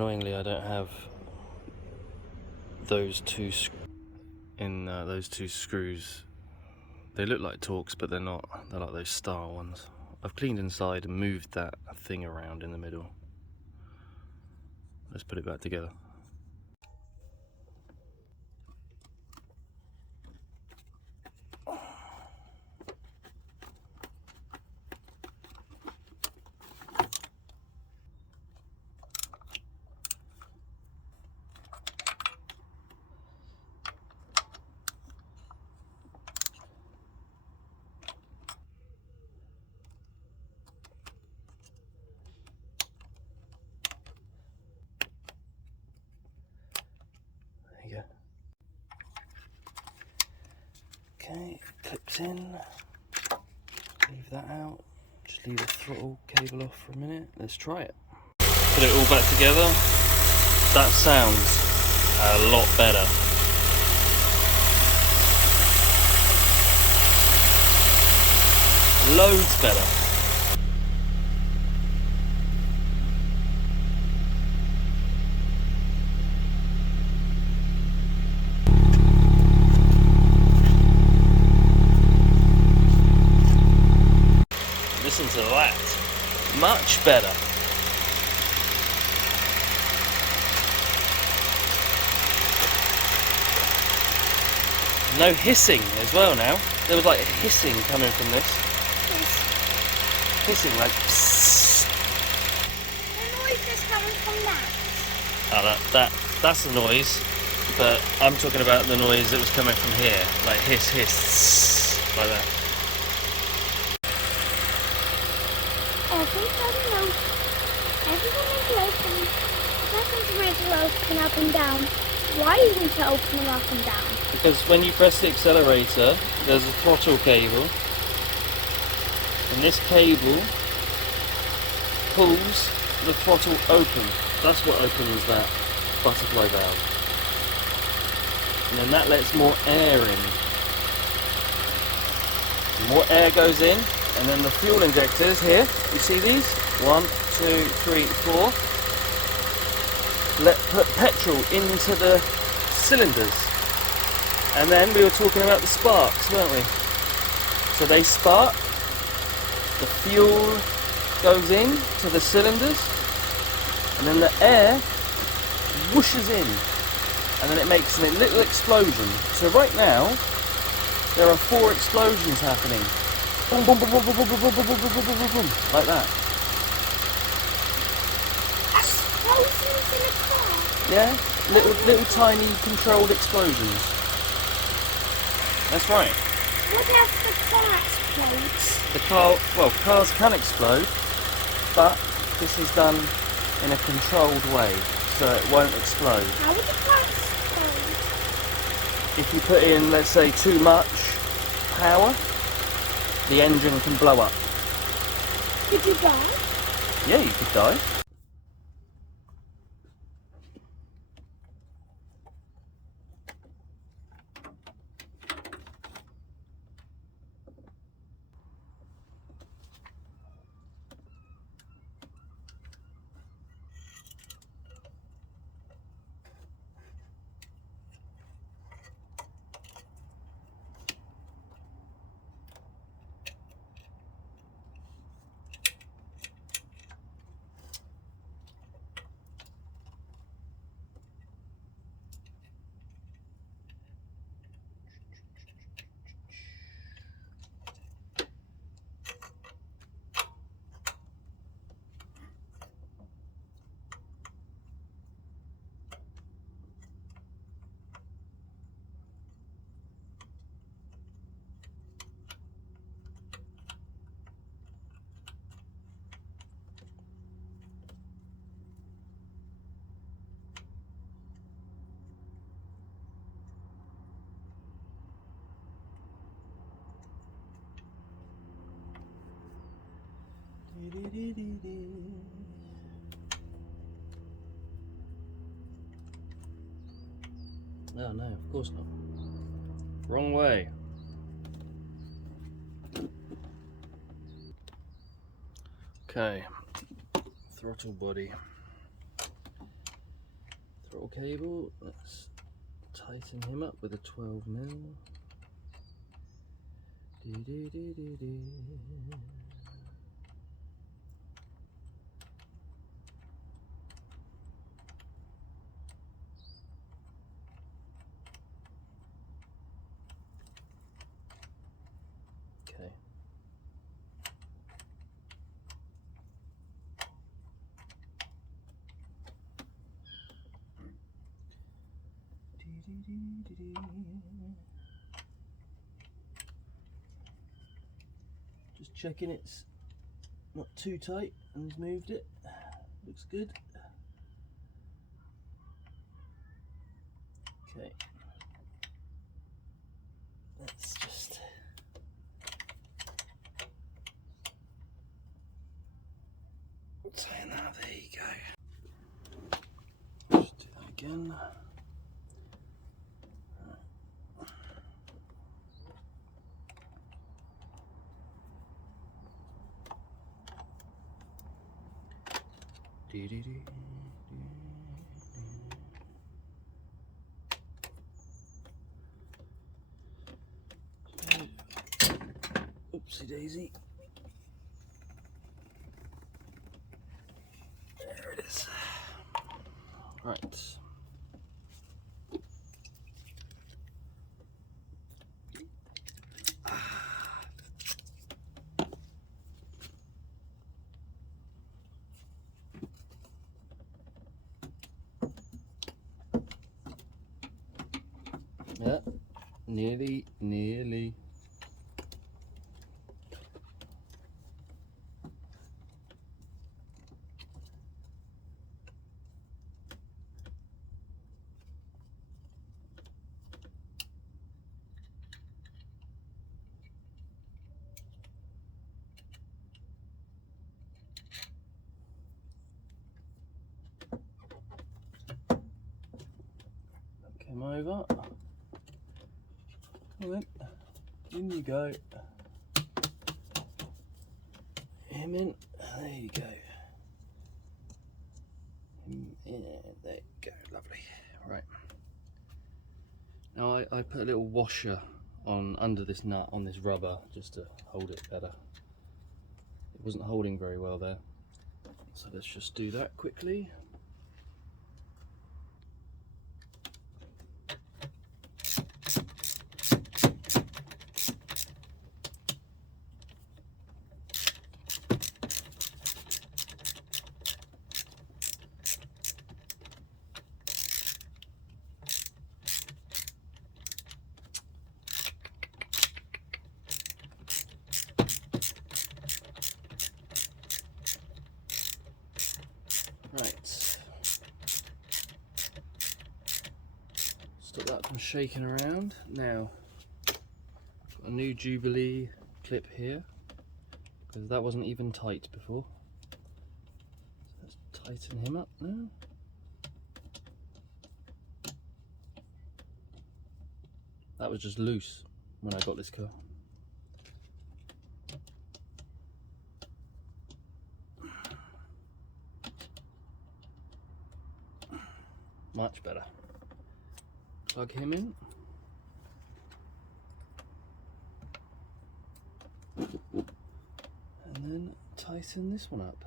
Annoyingly, I don't have those two those two screws. They look like Torx, but they're not. They're like those star ones. I've cleaned inside and moved that thing around in the middle. Let's put it back together. There you go. Okay, clips in. Leave that out. Just leave the throttle cable off for a minute. Let's try it. Put it all back together. That sounds a lot better. Loads better. Listen to that. Much better. No hissing as well now. There was like hissing coming from this. Hissing like psst. The noise is coming from that. Oh, that's the noise, but I'm talking about the noise that was coming from here, like hiss, hiss, like that. Everything is open. Nothing's really open up and down. Why isn't it opening up and down? Because when you press the accelerator, there's a throttle cable, and this cable pulls the throttle open. That's what opens that butterfly valve. And then that lets more air in. More air goes in, and then the fuel injectors here, you see these? 1, 2, 3, 4. Put petrol into the cylinders. And then we were talking about the sparks, weren't we? So they spark, the fuel goes in to the cylinders, and then the air whooshes in, and then it makes a little explosion. So right now, there are 4 explosions happening. Boom, boom, boom, boom, boom, boom, boom, boom, boom, boom, boom, boom, boom, boom, like that. Explosions in a car? Yeah, little tiny controlled explosions. That's right. What if the car explodes? The car, well, cars can explode, but this is done in a controlled way, so it won't explode. How would the car explode? If you put in, let's say, too much power, the engine can blow up. Could you die? Yeah, you could die. No, no, of course not. Wrong way. Okay, throttle body. Throttle cable, let's tighten him up with a 12mm. Okay. Just checking it's not too tight and he's moved it. Looks good. Okay. Let's just tighten that. There you go. Just do that again. Oopsie daisy. There it is. Right. Yeah, nearly. Come over. Come on. In you go. Him in. There you go. Him in. There you go. Lovely. Right. Now I put a little washer on under this nut on this rubber just to hold it better. It wasn't holding very well there. So let's just do that quickly. Right. Stop that from shaking around. Now, got a new Jubilee clip here because that wasn't even tight before. So let's tighten him up now. That was just loose when I got this car. Much better. Plug him in. And then tighten this one up.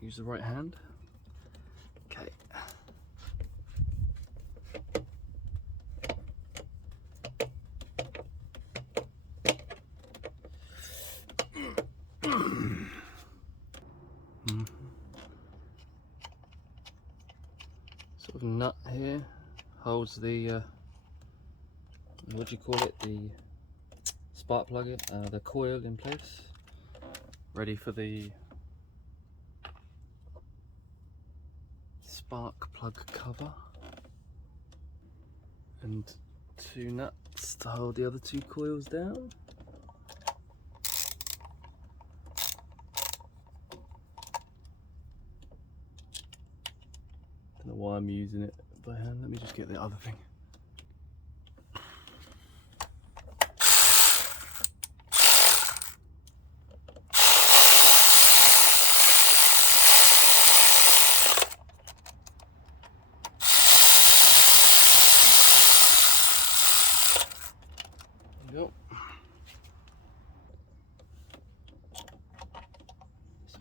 Use the right hand. Okay. Sort of nut here holds the what do you call it, the spark plug, the coil in place, ready for the spark plug cover, and two nuts to hold the other two coils down. Don't know why I'm using it by hand. Let me just get the other thing.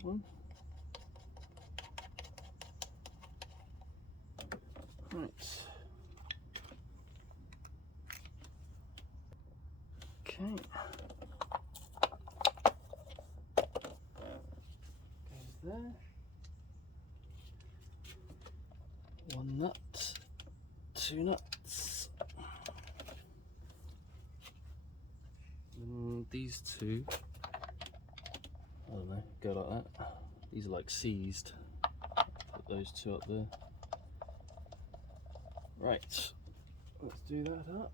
one. Right. Okay. Goes there. One nut, two nuts. And these two, I don't know, go like that. These are like seized. Put those two up there. Right, let's do that up.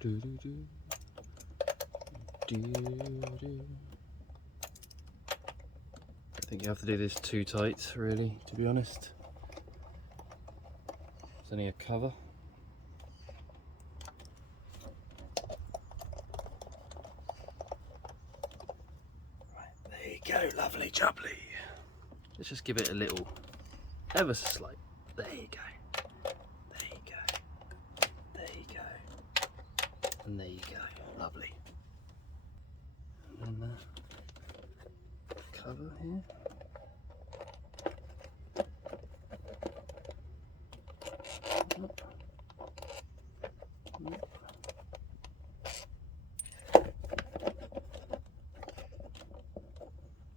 Do do do. Do do. I think you have to do this too tight, really, to be honest. It's only a cover. Right, there you go, lovely jubbly. Let's just give it a little, ever so slight. There you go. There you go. There you go. And there you go. Lovely. And then the cover here.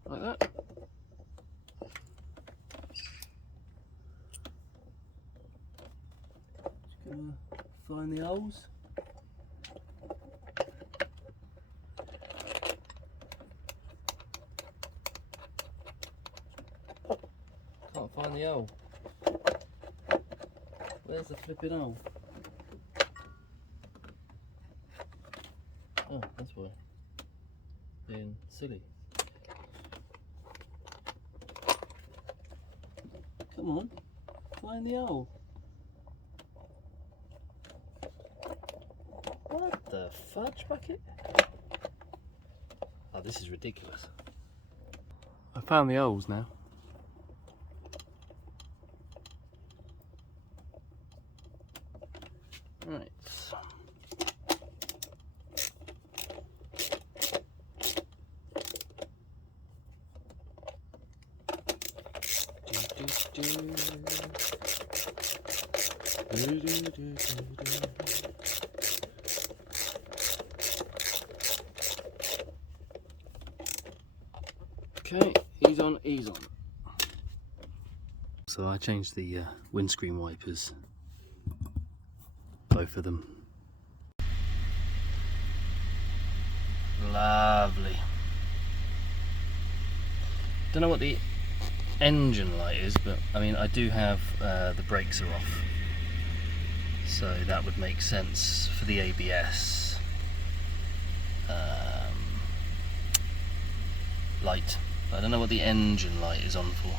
Like that. Just gonna find the holes. Can't find the hole. Where's the flipping hole? Oh, that's why. Being silly. Come on, find the hole. What the fudge bucket? Oh, this is ridiculous. I found the holes now. Right. Okay, ease on, ease on. So I changed the windscreen wipers, both of them. Lovely. Don't know what the engine light is, but I mean I do have the brakes are off, so that would make sense for the ABS light. I don't know what the engine light is on for.